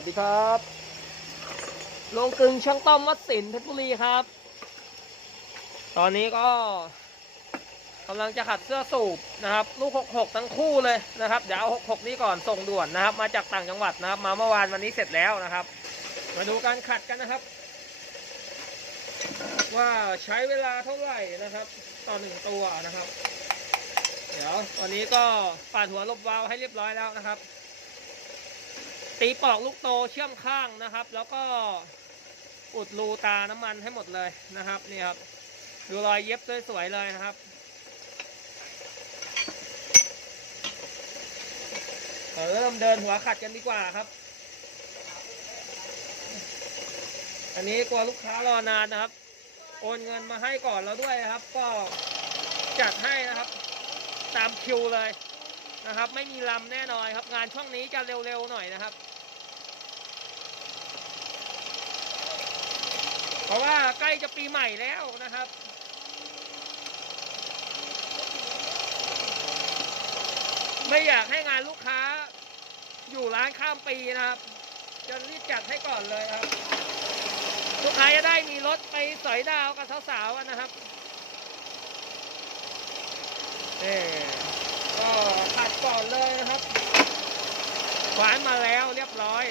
วัสดีครับโรงกลึงช่างต้อมวัดสินเพชรบุรีครับ ตอนนี้ก็กำลังจะขัดเสื้อสูบนะครับ ลูก 66 ทั้งคู่เลยนะครับ เดี๋ยวเอา 66 นี้ก่อนส่งด่วนนะครับ มาจากต่างจังหวัดนะครับ มาเมื่อวานวันนี้เสร็จแล้วนะครับ มาดูการขัดกันนะครับ ว่าใช้เวลาเท่าไหร่นะครับ ต่อหนึ่งตัวนะครับ เดี๋ยวตอนนี้ก็ปาดหัวลบวาล์วให้เรียบร้อยแล้วนะครับ ตีปอกลูกโตเชื่อมข้างนะครับ แล้วก็อุดรูตาน้ำมันให้หมดเลยนะครับนี่ครับ ดูรอยเย็บสวยๆเลยนะครับเริ่มเดินหัวขัดกันดีกว่าครับ อันนี้กลัวลูกค้ารอนานนะครับ โอนเงินมาให้ก่อนแล้วด้วยครับ ก็จัดให้นะครับ ตามคิวเลยนะครับ ไม่มีลำแน่นอนครับ งานช่วงนี้จะเร็วๆหน่อยนะครับ เพราะว่าใกล้จะปีใหม่แล้วนะครับ ไม่อยากให้งานลูกค้า อยู่ร้านข้ามปีนะครับ จะรีบจัดให้ก่อนเลยครับ ลูกค้าจะได้มีรถไปสอยดาวกับสาวๆนะครับเอ่ก็ขัดก่อนเลยนะครับขวานมาแล้วเรียบร้อย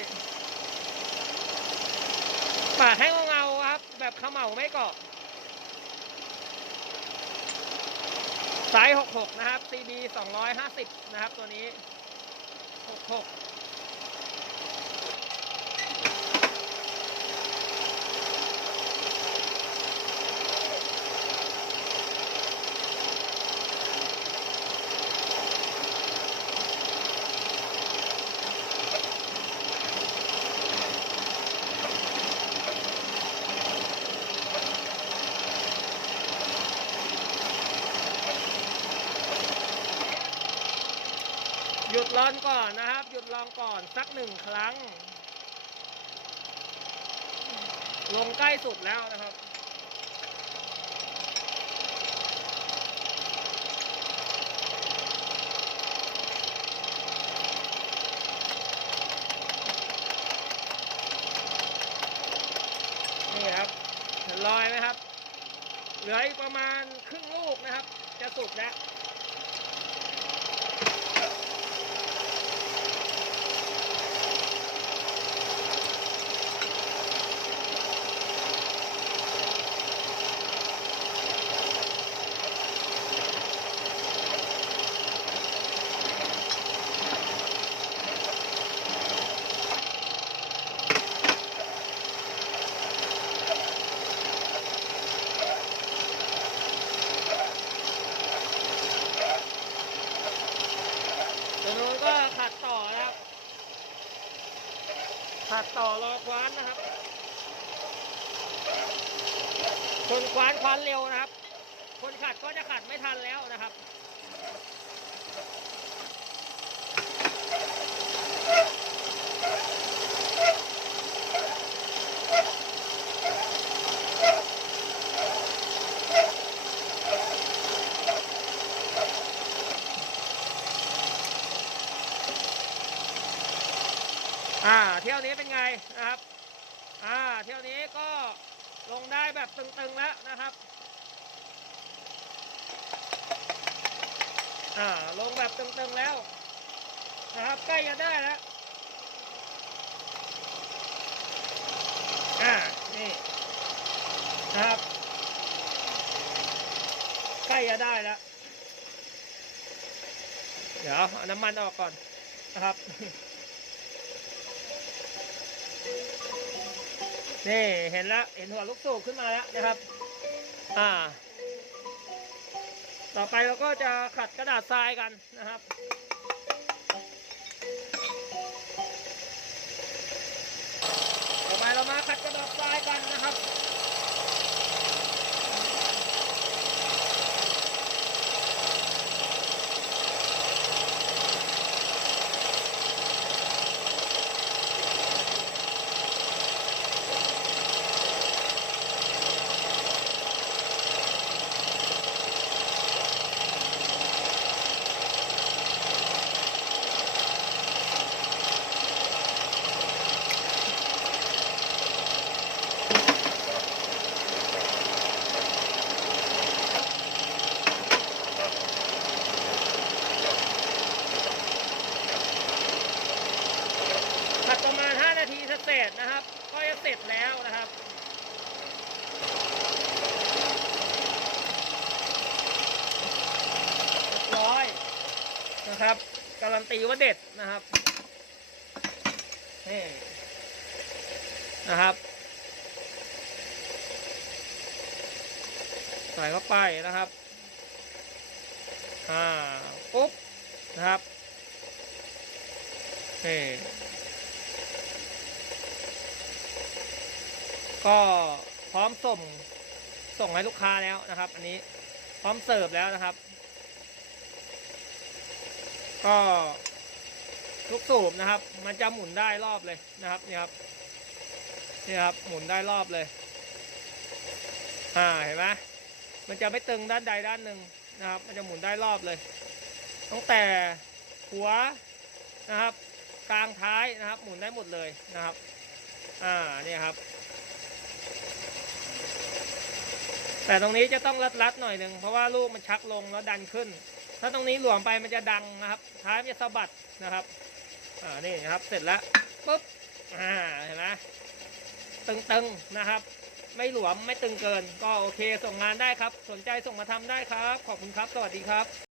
ปาดให้ง กับแบบเขม่าไม่เกาะสาย66 นะครับ CB 250 นะครับ ตัวนี้ 66 ร้อนก่อนนะครับ หยุดลองก่อนสักหนึ่งครั้ง ลงใกล้สุดแล้วนะครับนี่ครับเห็นรอยไหมครับ เหลืออีกประมาณครึ่งลูกนะครับ จะสุดแล้ว ก็ขัดต่อนะครับ ขัดต่อรอคว้านนะครับ คนคว้านคว้านเร็วนะครับ คนขัดก็จะขัดไม่ทันแล้วนะครับ เที่ยวนี้เป็นไงนะครับ อ่า เที่ยวนี้ก็ลงได้แบบตึงๆแล้วนะครับ อ่า ลงแบบตึงๆแล้วนะครับ ใกล้จะได้แล้ว อ่า นี่นะครับ ใกล้จะได้แล้ว เดี๋ยวเอาน้ำมันออกก่อนนะครับ นี่เห็นแล้วเห็นหัวลูกสูบขึ้นมาแล้วนะครับ อ่า ต่อไปเราก็จะขัดกระดาษทรายกันนะครับต่อไปเรามาขัดกระดาษทรายกันนะครับ ดนะครับ ก็จะเสร็จแล้วนะครับเรียบร้อยนะครับการันตีว่าเด็ดนะครับนี่นะครับ ใส่เข้าไปนะครับอ่าปุ๊บนะครับนี่ ก็พร้อมส่งส่งให้ลูกค้าแล้วนะครับ อันนี้พร้อมเสิร์ฟแล้วนะครับ ก็ลูกสูบนะครับ มันจะหมุนได้รอบเลยนะครับนี่ครับนี่ครับ หมุนได้รอบเลย อ่าเห็นไหมมันจะไม่ตึงด้านใดด้านหนึ่งนะครับ มันจะหมุนได้รอบเลย ตั้งแต่หัวนะครับ กลางท้ายนะครับ หมุนได้หมดเลยนะครับ อ่าเนี่ยครับ แต่ตรงนี้จะต้องรัดๆหน่อยหนึ่งเพราะว่าลูกมันชักลงแล้วดันขึ้น ถ้าตรงนี้หลวมไปมันจะดังนะครับท้ายมันจะสะบัดนะครับอ่านี่นะครับเสร็จแล้วปุ๊บอ่าเห็นไหมตึงๆนะครับ ไม่หลวมไม่ตึงเกิน ก็โอเคส่งงานได้ครับ สนใจส่งมาทำได้ครับ ขอบคุณครับ สวัสดีครับ